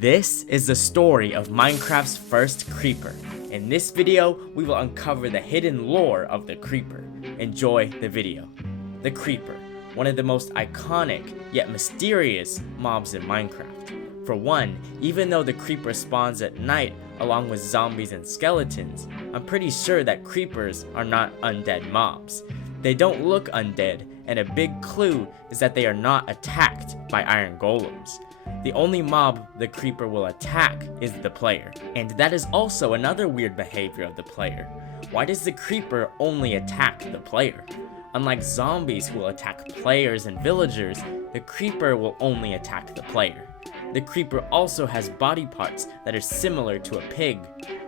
This is the story of Minecraft's first creeper. In this video, we will uncover the hidden lore of the creeper. Enjoy the video. The creeper, one of the most iconic yet mysterious mobs in Minecraft. For one, even though the creeper spawns at night along with zombies and skeletons, I'm pretty sure that creepers are not undead mobs. They don't look undead, and a big clue is that they are not attacked by iron golems. The only mob the creeper will attack is the player, and that is also another weird behavior of the player. Why does the creeper only attack the player? Unlike zombies who will attack players and villagers, the creeper will only attack the player. The creeper also has body parts that are similar to a pig.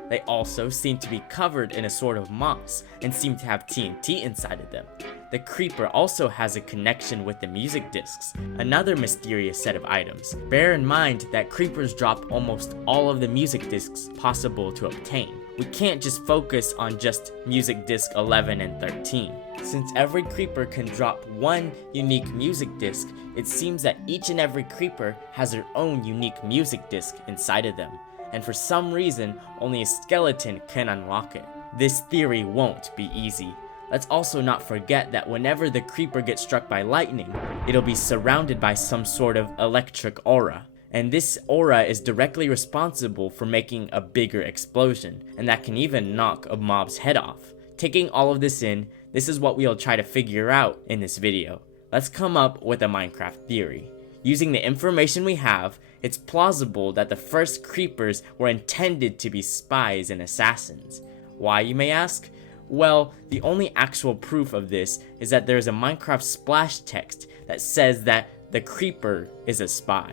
They also seem to be covered in a sort of moss and seem to have TNT inside of them. The creeper also has a connection with the music discs, another mysterious set of items. Bear in mind that creepers drop almost all of the music discs possible to obtain. We can't just focus on just music disc 11 and 13. Since every creeper can drop one unique music disc, it seems that each and every creeper has their own unique music disc inside of them, and for some reason, only a skeleton can unlock it. This theory won't be easy. Let's also not forget that whenever the creeper gets struck by lightning, it'll be surrounded by some sort of electric aura. And this aura is directly responsible for making a bigger explosion, and that can even knock a mob's head off. Taking all of this in, this is what we'll try to figure out in this video. Let's come up with a Minecraft theory. Using the information we have, it's plausible that the first creepers were intended to be spies and assassins. Why, you may ask? Well, the only actual proof of this is that there is a Minecraft splash text that says that the creeper is a spy.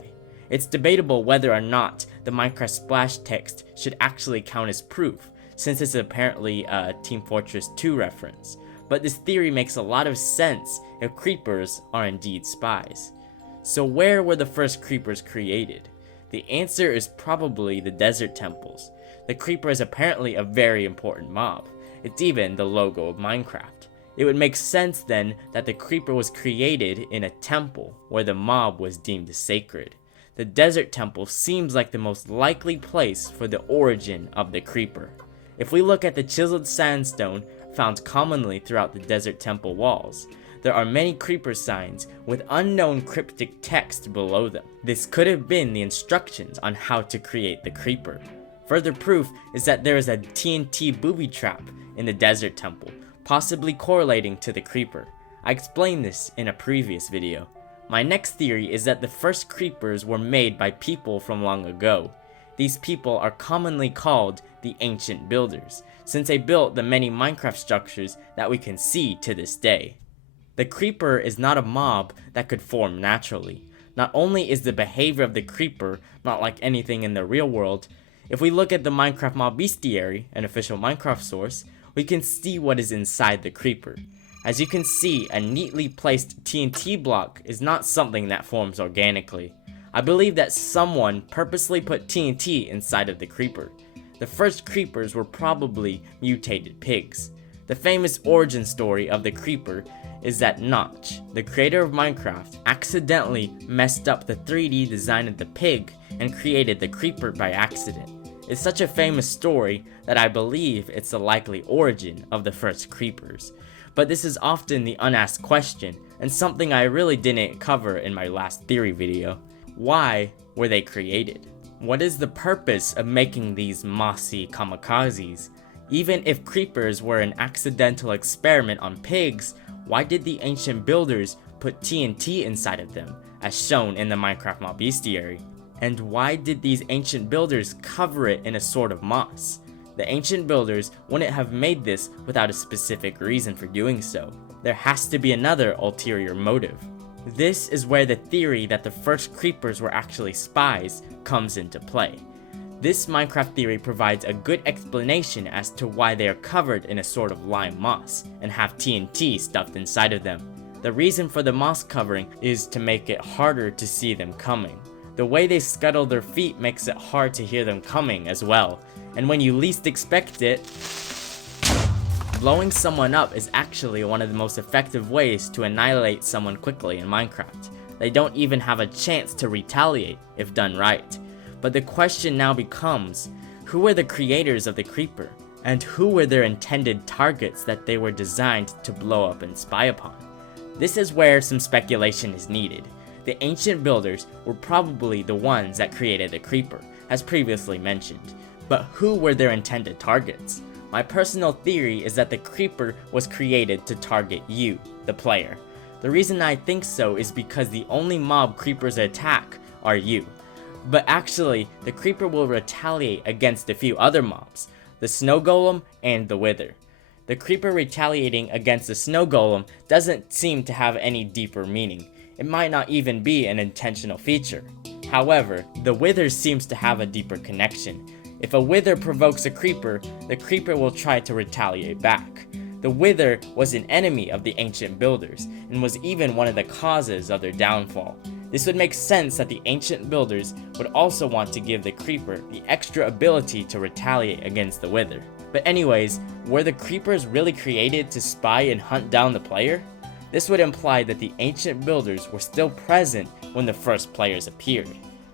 It's debatable whether or not the Minecraft splash text should actually count as proof, since it's apparently a Team Fortress 2 reference. But this theory makes a lot of sense if creepers are indeed spies. So where were the first creepers created? The answer is probably the desert temples. The creeper is apparently a very important mob. It's even the logo of Minecraft. It would make sense then that the creeper was created in a temple where the mob was deemed sacred. The desert temple seems like the most likely place for the origin of the creeper. If we look at the chiseled sandstone found commonly throughout the desert temple walls, there are many creeper signs with unknown cryptic text below them. This could have been the instructions on how to create the creeper. Further proof is that there is a TNT booby trap in the desert temple, possibly correlating to the creeper. I explained this in a previous video. My next theory is that the first creepers were made by people from long ago. These people are commonly called the ancient builders, since they built the many Minecraft structures that we can see to this day. The creeper is not a mob that could form naturally. Not only is the behavior of the creeper not like anything in the real world, if we look at the Minecraft mob bestiary, an official Minecraft source, we can see what is inside the creeper. As you can see, a neatly placed TNT block is not something that forms organically. I believe that someone purposely put TNT inside of the creeper. The first creepers were probably mutated pigs. The famous origin story of the creeper is that Notch, the creator of Minecraft, accidentally messed up the 3D design of the pig and created the creeper by accident. It's such a famous story that I believe it's the likely origin of the first creepers. But this is often the unasked question, and something I really didn't cover in my last theory video. Why were they created? What is the purpose of making these mossy kamikazes? Even if creepers were an accidental experiment on pigs, why did the ancient builders put TNT inside of them, as shown in the Minecraft mob bestiary? And why did these ancient builders cover it in a sort of moss? The ancient builders wouldn't have made this without a specific reason for doing so. There has to be another ulterior motive. This is where the theory that the first creepers were actually spies comes into play. This Minecraft theory provides a good explanation as to why they are covered in a sort of lime moss and have TNT stuffed inside of them. The reason for the moss covering is to make it harder to see them coming. The way they scuttle their feet makes it hard to hear them coming as well, and when you least expect it, blowing someone up is actually one of the most effective ways to annihilate someone quickly in Minecraft. They don't even have a chance to retaliate if done right. But the question now becomes, who were the creators of the creeper? And who were their intended targets that they were designed to blow up and spy upon? This is where some speculation is needed. The ancient builders were probably the ones that created the creeper, as previously mentioned. But who were their intended targets? My personal theory is that the creeper was created to target you, the player. The reason I think so is because the only mob creepers attack are you. But actually, the creeper will retaliate against a few other mobs, the snow golem and the wither. The creeper retaliating against the snow golem doesn't seem to have any deeper meaning. It might not even be an intentional feature. However, the wither seems to have a deeper connection. If a wither provokes a creeper, the creeper will try to retaliate back. The wither was an enemy of the ancient builders, and was even one of the causes of their downfall. This would make sense that the ancient builders would also want to give the creeper the extra ability to retaliate against the wither. But anyways, were the creepers really created to spy and hunt down the player? This would imply that the ancient builders were still present when the first players appeared.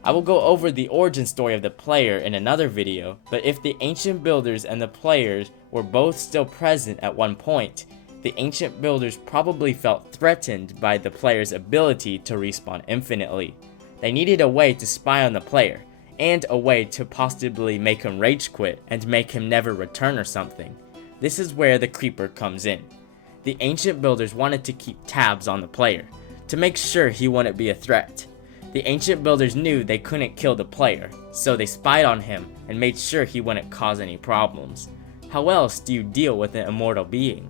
I will go over the origin story of the player in another video, but if the ancient builders and the players were both still present at one point, the ancient builders probably felt threatened by the player's ability to respawn infinitely. They needed a way to spy on the player, and a way to possibly make him rage quit and make him never return or something. This is where the creeper comes in. The ancient builders wanted to keep tabs on the player, to make sure he wouldn't be a threat. The ancient builders knew they couldn't kill the player, so they spied on him and made sure he wouldn't cause any problems. How else do you deal with an immortal being?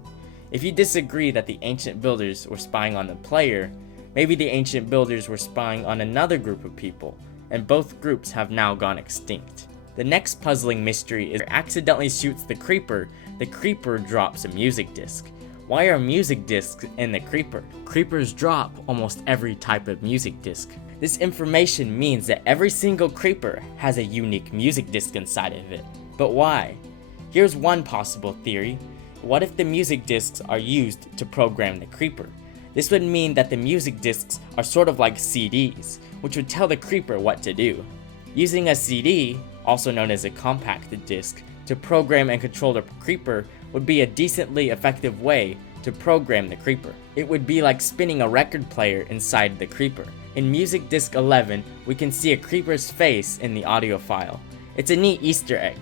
If you disagree that the ancient builders were spying on the player, maybe the ancient builders were spying on another group of people, and both groups have now gone extinct. The next puzzling mystery is accidentally shoots the creeper drops a music disc. Why are music discs in the creeper? Creepers drop almost every type of music disc. This information means that every single creeper has a unique music disc inside of it. But why? Here's one possible theory. What if the music discs are used to program the creeper? This would mean that the music discs are sort of like CDs, which would tell the creeper what to do. Using a CD, also known as a compact disc, to program and control the creeper would be a decently effective way to program the creeper. It would be like spinning a record player inside the creeper. In Music Disc 11, we can see a creeper's face in the audio file. It's a neat Easter egg.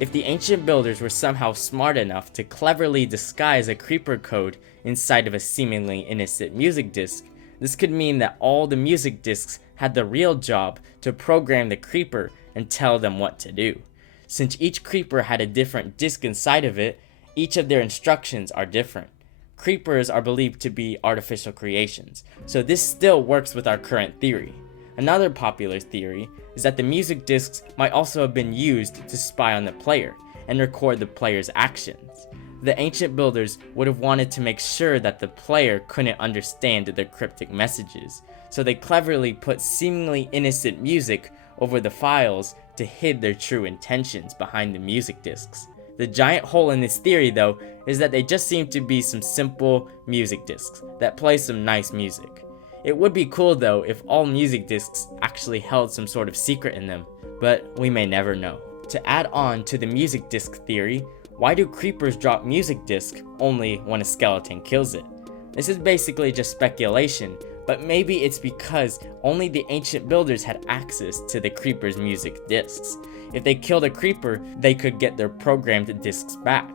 If the ancient builders were somehow smart enough to cleverly disguise a creeper code inside of a seemingly innocent music disc, this could mean that all the music discs had the real job to program the creeper and tell them what to do. Since each creeper had a different disc inside of it, each of their instructions are different. Creepers are believed to be artificial creations, so this still works with our current theory. Another popular theory is that the music discs might also have been used to spy on the player and record the player's actions. The ancient builders would have wanted to make sure that the player couldn't understand their cryptic messages, so they cleverly put seemingly innocent music over the files to hide their true intentions behind the music discs. The giant hole in this theory, though, is that they just seem to be some simple music discs that play some nice music. It would be cool though if all music discs actually held some sort of secret in them, but we may never know. To add on to the music disc theory, why do creepers drop music disc only when a skeleton kills it? This is basically just speculation, but maybe it's because only the ancient builders had access to the creeper's music discs. If they killed a creeper, they could get their programmed discs back.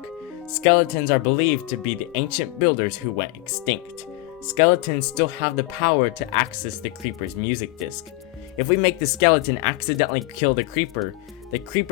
Skeletons are believed to be the ancient builders who went extinct. Skeletons still have the power to access the creeper's music disc. If we make the skeleton accidentally kill the creeper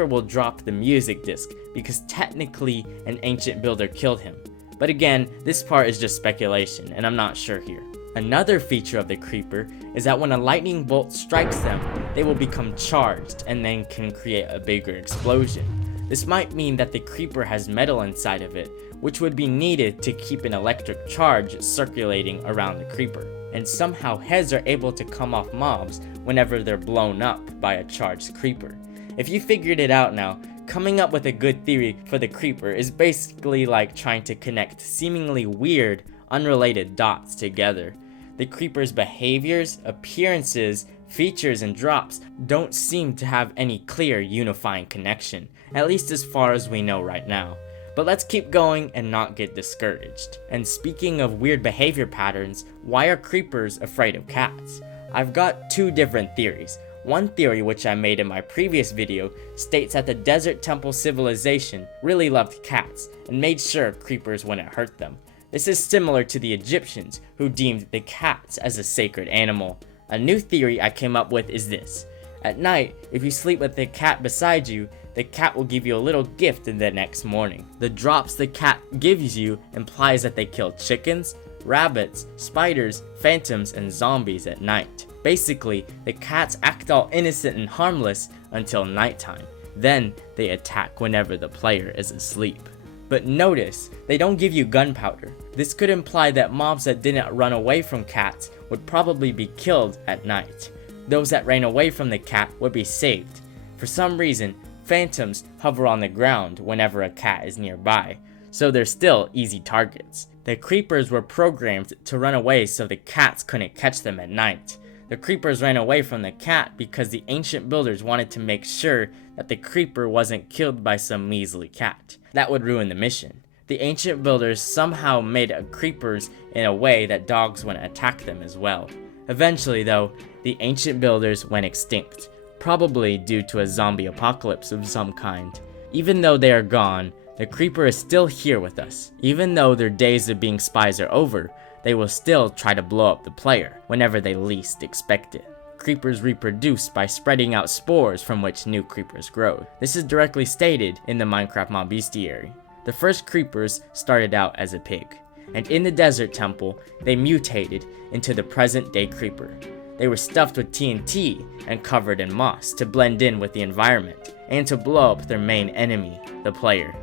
will drop the music disc because technically an ancient builder killed him. But again, this part is just speculation and I'm not sure here. Another feature of the creeper is that when a lightning bolt strikes them, they will become charged and then can create a bigger explosion. This might mean that the creeper has metal inside of it, which would be needed to keep an electric charge circulating around the creeper. And somehow heads are able to come off mobs whenever they're blown up by a charged creeper. If you figured it out now, coming up with a good theory for the creeper is basically like trying to connect seemingly weird, unrelated dots together. The creeper's behaviors, appearances, features and drops don't seem to have any clear unifying connection, at least as far as we know right now. But let's keep going and not get discouraged. And speaking of weird behavior patterns, why are creepers afraid of cats? I've got two different theories. One theory, which I made in my previous video, states that the Desert Temple civilization really loved cats and made sure creepers wouldn't hurt them. This is similar to the Egyptians, who deemed the cats as a sacred animal. A new theory I came up with is this. At night, if you sleep with the cat beside you, the cat will give you a little gift the next morning. The drops the cat gives you implies that they kill chickens, rabbits, spiders, phantoms, and zombies at night. Basically, the cats act all innocent and harmless until nighttime. Then they attack whenever the player is asleep. But notice, they don't give you gunpowder. This could imply that mobs that didn't run away from cats would probably be killed at night. Those that ran away from the cat would be saved. For some reason, phantoms hover on the ground whenever a cat is nearby, so they're still easy targets. The creepers were programmed to run away so the cats couldn't catch them at night. The creepers ran away from the cat because the ancient builders wanted to make sure that the creeper wasn't killed by some measly cat. That would ruin the mission. The ancient builders somehow made creepers in a way that dogs wouldn't attack them as well. Eventually though, the ancient builders went extinct, probably due to a zombie apocalypse of some kind. Even though they are gone, the creeper is still here with us. Even though their days of being spies are over, they will still try to blow up the player whenever they least expect it. Creepers reproduce by spreading out spores from which new creepers grow. This is directly stated in the Minecraft Mob Bestiary. The first creepers started out as a pig, and in the Desert Temple, they mutated into the present day creeper. They were stuffed with TNT and covered in moss to blend in with the environment and to blow up their main enemy, the player.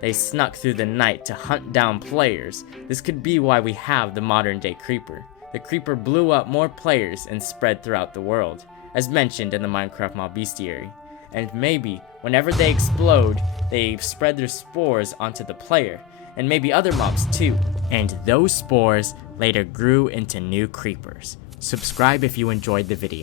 They snuck through the night to hunt down players. This could be why we have the modern day creeper. The creeper blew up more players and spread throughout the world, as mentioned in the Minecraft Mob Bestiary. And maybe, whenever they explode, they spread their spores onto the player, and maybe other mobs too. And those spores later grew into new creepers. Subscribe if you enjoyed the video.